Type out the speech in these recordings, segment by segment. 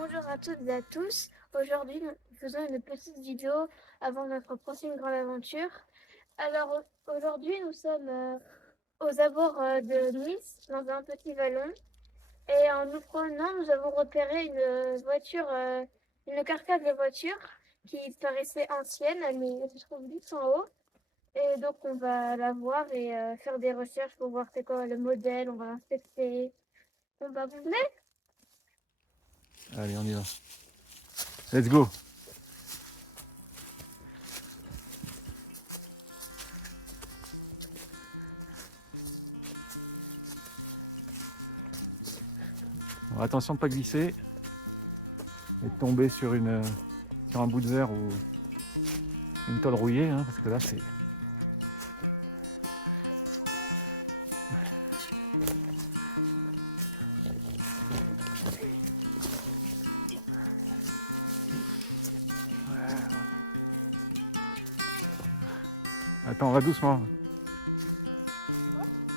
Bonjour à toutes et à tous. Aujourd'hui, nous faisons une petite vidéo avant notre prochaine grande aventure. Alors, aujourd'hui, nous sommes aux abords de Nice, dans un petit vallon. Et en nous promenant, nous avons repéré une voiture, une carcasse de voiture qui paraissait ancienne. Elle se trouve juste en haut. Et donc, on va la voir et faire des recherches pour voir c'est quoi le modèle. On va l'inspecter. On va vous venez? Allez, on y va. Let's go. Alors, attention de pas glisser et de tomber sur un bout de verre ou une tôle rouillée, hein, parce que là c'est. Attends, va doucement.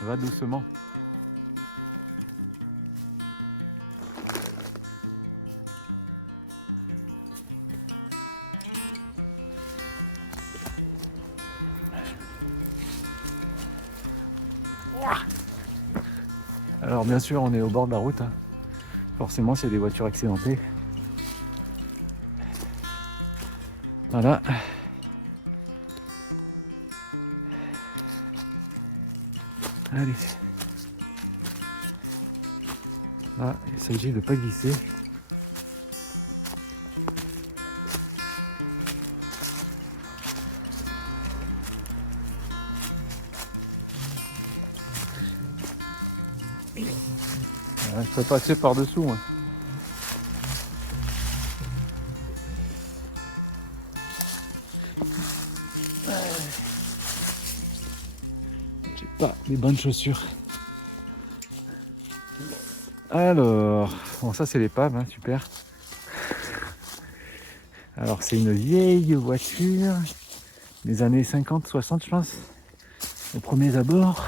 Va doucement. Alors bien sûr, on est au bord de la route, hein. Forcément, s'il y a des voitures accidentées. Voilà. Allez. Là, il s'agit de ne pas glisser. Voilà, je peux passer par-dessous, moi. J'ai pas les bonnes chaussures. Alors, bon, ça c'est l'épave, hein, super. Alors c'est une vieille voiture des années 50-60 je pense, aux premiers abords.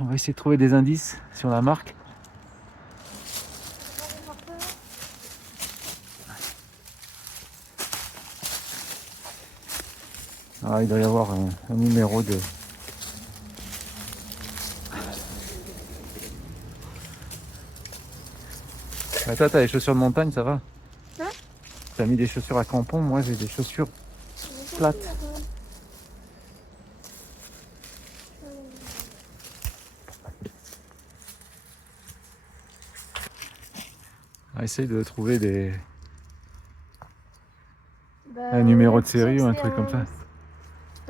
On va essayer de trouver des indices sur la marque. Ah, il doit y avoir un numéro de... Ah, toi t'as les chaussures de montagne, ça va? Hein? T'as mis des chaussures à crampons, moi j'ai des chaussures plates. On va essayer de trouver un numéro de série ou un truc comme ça.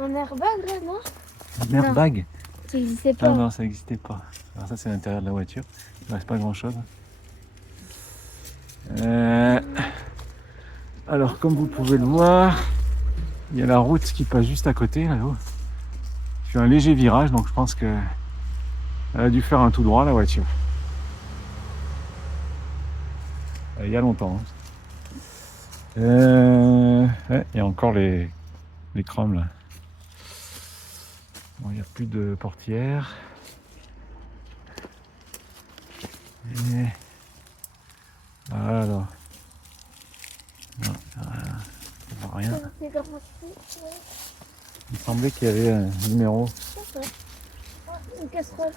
Un airbag là, non? Un airbag? Ça n'existait Ah pas. non, ça n'existait pas. Alors ça c'est l'intérieur de la voiture, il ne reste pas grand chose. Alors comme vous pouvez le voir, il y a la route qui passe juste à côté là-haut. Il fait un léger virage, donc je pense que elle a dû faire un tout droit la voiture. Il y a longtemps. Ouais, il y a encore les chromes là. Bon, il n'y a plus de portière. Et... voilà. Non, on voit rien. Il semblait qu'il y avait un numéro. Une casserole.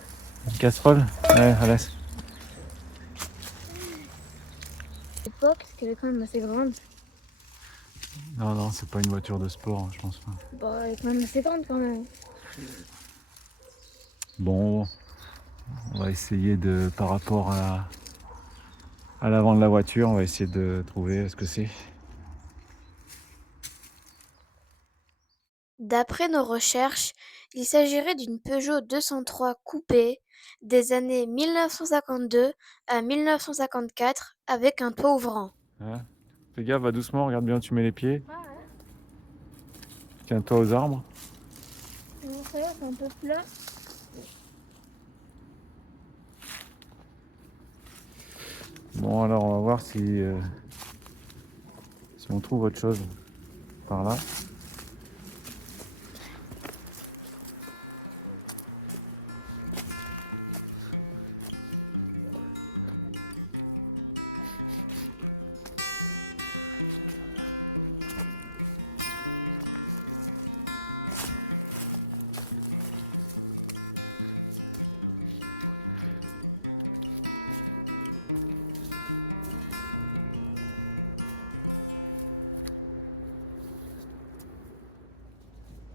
Une casserole? Ouais, à l'aise. L'époque, parce qu'elle est quand même assez grande. Non, non, c'est pas une voiture de sport, je pense pas. Bon, elle est quand même assez grande quand même. Bon, on va essayer de, par rapport à l'avant de la voiture, on va essayer de trouver ce que c'est. D'après nos recherches, il s'agirait d'une Peugeot 203 coupé des années 1952 à 1954 avec un toit ouvrant. Hein, fais gaffe, va doucement, regarde bien où tu mets les pieds. Ah ouais, Tiens-toi aux arbres. c'est un peu plat. Bon, alors on va voir si on trouve autre chose par là.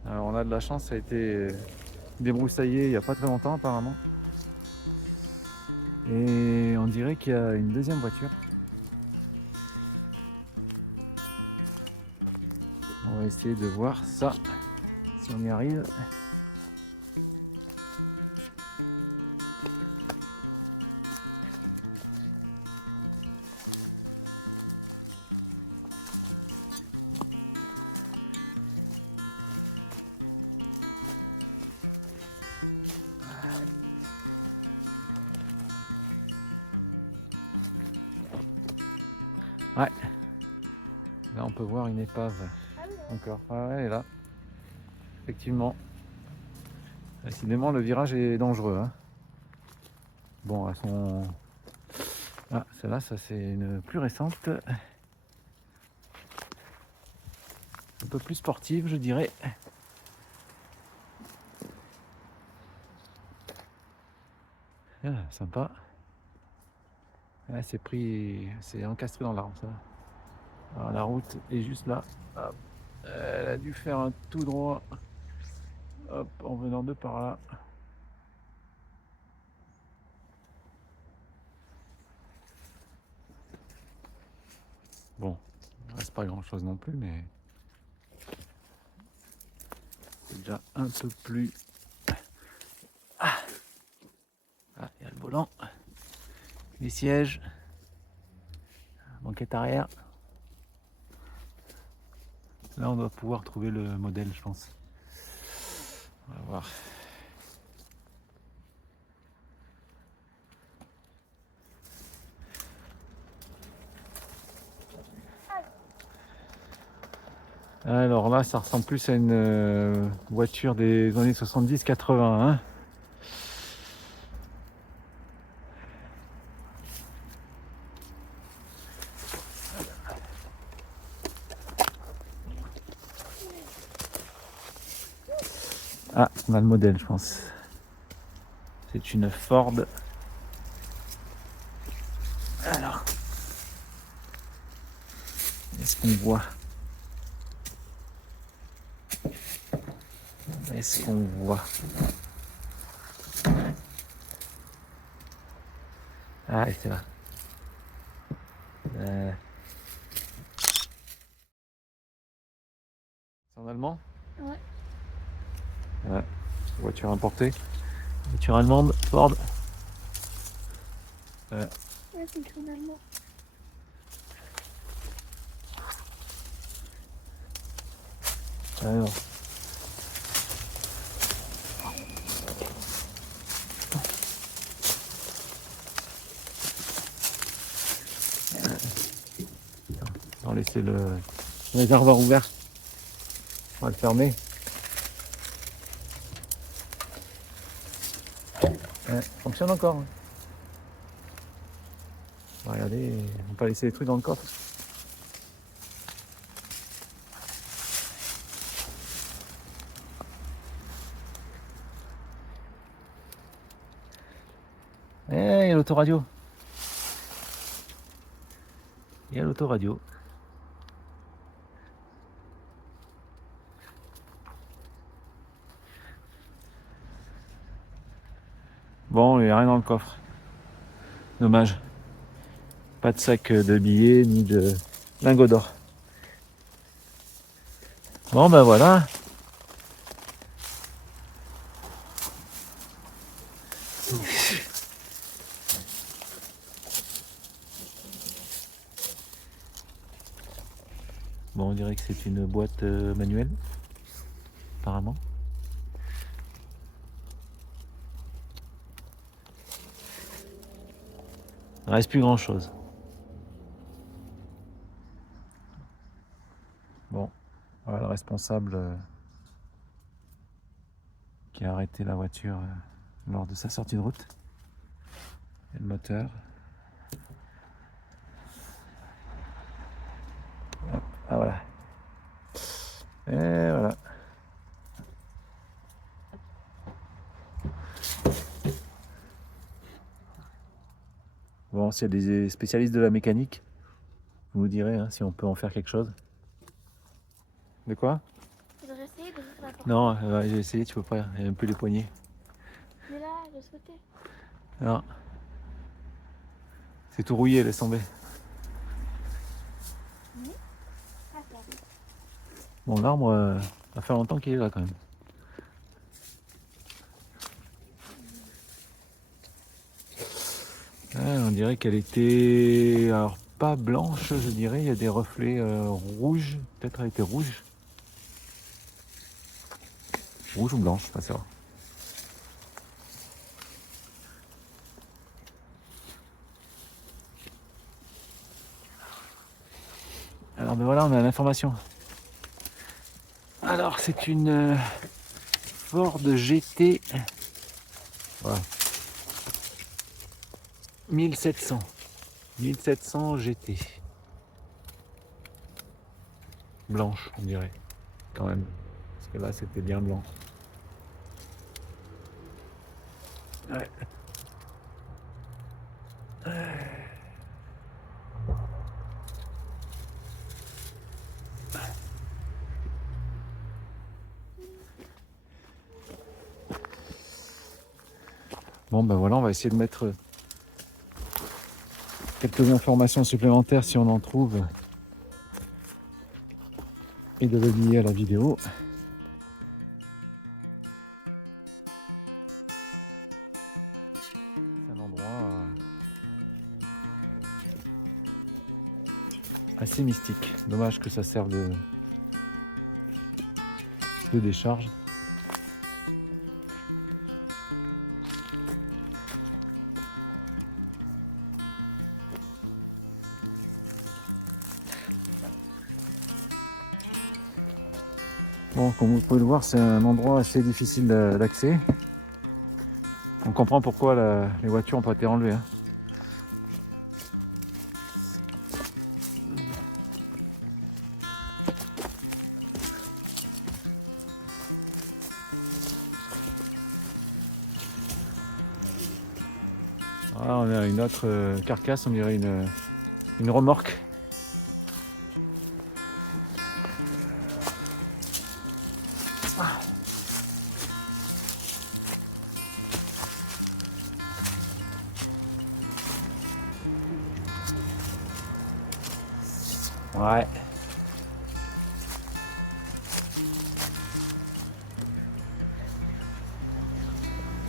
Alors, on a de la chance, ça a été débroussaillé il n'y a pas très longtemps apparemment. Et on dirait qu'il y a une deuxième voiture. On va essayer de voir ça, si on y arrive. Ouais, là on peut voir une épave encore. Ah ouais, elle est là, effectivement. Décidément, le virage est dangereux. Hein. Bon, elles sont... Ah, celle-là, ça c'est une plus récente. Un peu plus sportive, je dirais. Ah, sympa. Ah, c'est encastré dans l'arbre, ça. Alors, la route est juste là. Hop. Elle a dû faire un tout droit. Hop, en venant de par là. Bon, il ne reste pas grand chose non plus, mais c'est déjà un peu plus. Ah, il y a le volant, les sièges, banquette arrière. Là, on doit pouvoir trouver le modèle, je pense. On va voir. Alors là, ça ressemble plus à une voiture des années 70-80. Hein. Ah, on a le modèle, je pense. C'est une Ford. Alors, est-ce qu'on voit? Est-ce qu'on voit? Ah, c'est là. C'est en allemand? Ouais. Ouais. Voiture importée. Voiture allemande, Ford. Ouais, c'est écrit en allemand. Ah non. On va laisser le réservoir ouvert. On va le fermer. Ouais, fonctionne encore. Regardez, on va pas laisser les trucs dans le coffre. Il y a l'autoradio. Il y a l'autoradio. Bon, il n'y a rien dans le coffre. Dommage. Pas de sac de billets ni de lingots d'or. Bon, ben voilà. Bon, on dirait que c'est une boîte manuelle, apparemment. Il ne reste plus grand chose. Bon, voilà le responsable qui a arrêté la voiture lors de sa sortie de route. Et le moteur. Hop, ah voilà. Et voilà. Bon, s'il y a des spécialistes de la mécanique, vous me direz hein, si on peut en faire quelque chose. De quoi? Faudrait essayer de pas forcément. Non, j'ai essayé, tu peux pas, il y a un peu les poignets. Mais là, je sautais. Non. C'est tout rouillé, laisse tomber. Oui. Ah, ça. Bon, l'arbre, ça fait longtemps qu'il est là quand même. On dirait qu'elle était, alors pas blanche, je dirais, il y a des reflets rouges. Peut-être elle était rouge. Rouge ou blanche, pas sûr. Alors ben voilà, on a l'information. Alors c'est une Ford GT. Voilà. 1700. 1700 GT. Blanche, on dirait. Quand même. Parce que là, c'était bien blanc. Ouais. Bon, ben voilà, on va essayer de mettre quelques informations supplémentaires si on en trouve et de le lier à la vidéo. C'est un endroit assez mystique. Dommage que ça serve de décharge. Bon, comme vous pouvez le voir, c'est un endroit assez difficile d'accès. On comprend pourquoi les voitures n'ont pas été enlevées. Hein. Voilà, on a une autre carcasse, on dirait une remorque. Ouais.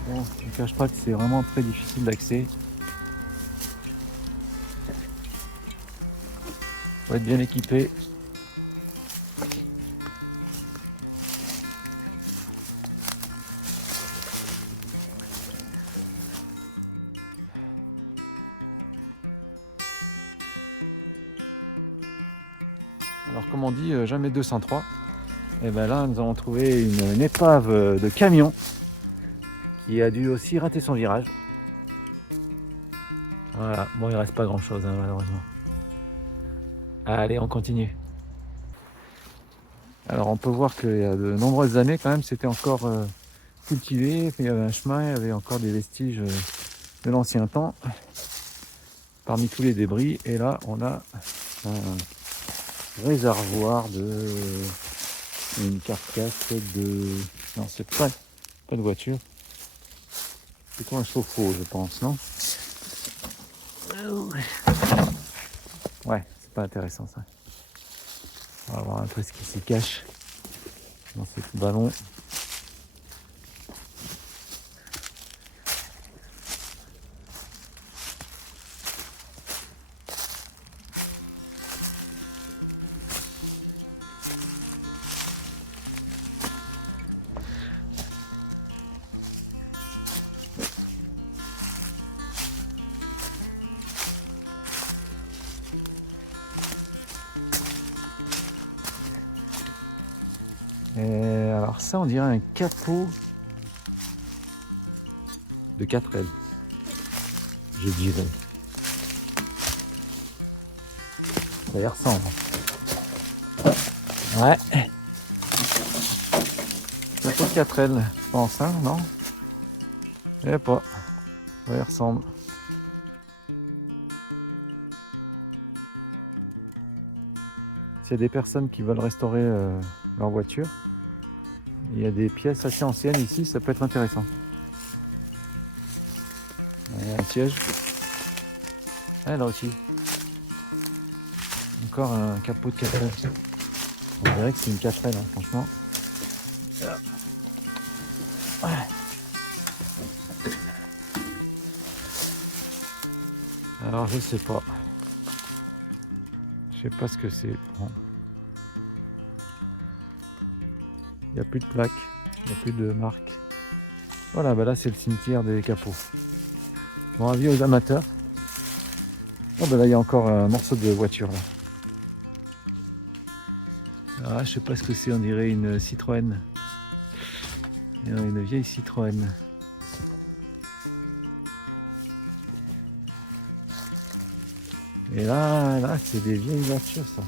Bon, je ne cache pas que c'est vraiment très difficile d'accès. Faut être bien équipé. Alors comme on dit, jamais 203. Et ben là, nous avons trouvé une épave de camion qui a dû aussi rater son virage. Voilà, bon il reste pas grand chose hein, malheureusement. Allez, on continue. Alors on peut voir qu'il y a de nombreuses années quand même, c'était encore cultivé, il y avait un chemin, il y avait encore des vestiges de l'ancien temps parmi tous les débris. Et là, on a un réservoir de une carcasse de... Non, c'est pas de voiture. C'est plutôt un chauffe-eau, je pense, non? Ouais, c'est pas intéressant ça. On va voir un peu ce qui s'y cache dans ce ballon. Et alors ça, on dirait un capot de 4L, je dirais. Ça y ressemble. Ouais. Capot de 4L, je pense, hein, non? Je sais pas. Ça y ressemble. S'il y a des personnes qui veulent restaurer leur voiture, Il y a des pièces assez anciennes ici, ça peut être intéressant. Il y a un siège. Ah, là aussi. Encore un capot de 4L. On dirait que c'est une 4L, hein, franchement. Alors je sais pas. Je sais pas ce que c'est. Bon. Il n'y a plus de plaques, il n'y a plus de marque. Voilà, bah là c'est le cimetière des capots. Bon, avis aux amateurs. Oh bah là il y a encore un morceau de voiture là. Ah, je sais pas ce que c'est, on dirait une Citroën. Une vieille Citroën. Et là c'est des vieilles voitures ça.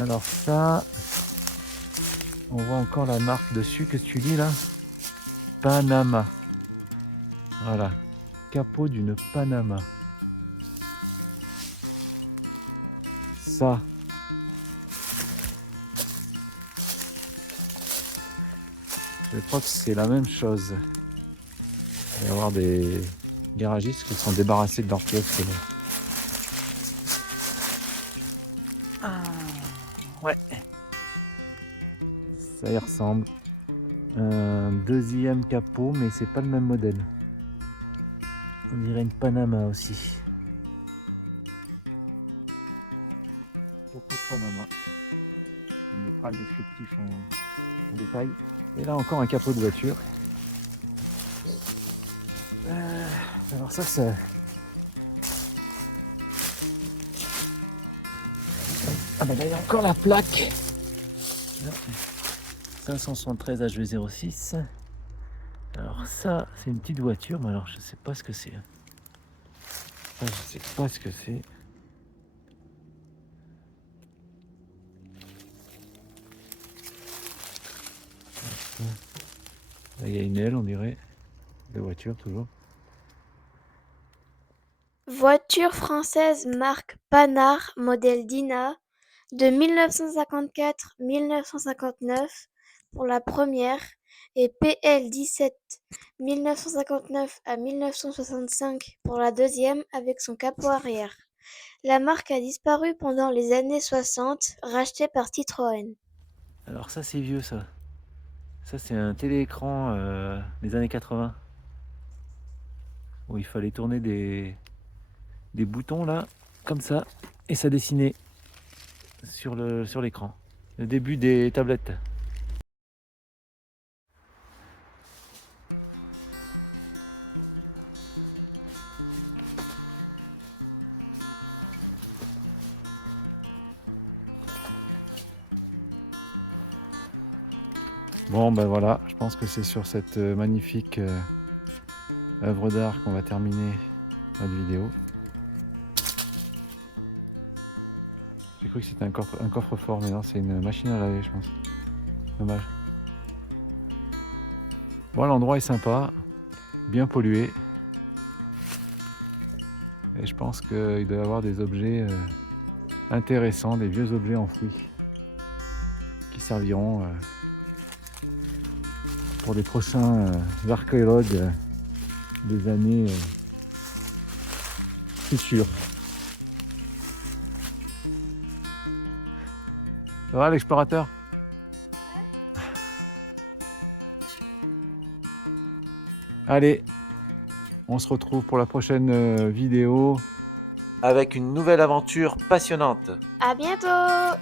Alors ça, on voit encore la marque dessus, que tu lis là? Panama. Voilà, capot d'une Panama. Ça. Je crois que c'est la même chose. Il va y avoir des garagistes qui sont débarrassés de leurs pièces. Ouais. Ça y ressemble. Un deuxième capot, mais c'est pas le même modèle. On dirait une Panama aussi. Beaucoup de Panama. On mettra le descriptif en détail. Et là encore un capot de voiture. Alors ça. Ah ben là il y a encore la plaque. 573 HV06. Alors ça c'est une petite voiture, mais alors je sais pas ce que c'est. Je sais pas ce que c'est. Là il y a une aile, on dirait. De voiture toujours. Voiture française marque Panhard, modèle Dina, de 1954-1959 pour la première et PL 17 1959 à 1965 pour la deuxième avec son capot arrière. La marque a disparu pendant les années 60, rachetée par Citroën. Alors ça c'est vieux ça. Ça c'est un téléécran des années 80. Où il fallait tourner des boutons là, comme ça, et ça dessinait sur l'écran. Le début des tablettes. Bon ben voilà, je pense que c'est sur cette magnifique œuvre d'art qu'on va terminer notre vidéo. J'ai cru que c'était un coffre-fort, mais non, c'est une machine à laver, je pense. Dommage. Bon, l'endroit est sympa, bien pollué. Et je pense qu'il doit y avoir des objets intéressants, des vieux objets enfouis, qui serviront pour les prochains archéologues des années futures. Ça va l'explorateur? Allez, on se retrouve pour la prochaine vidéo avec une nouvelle aventure passionnante. À bientôt!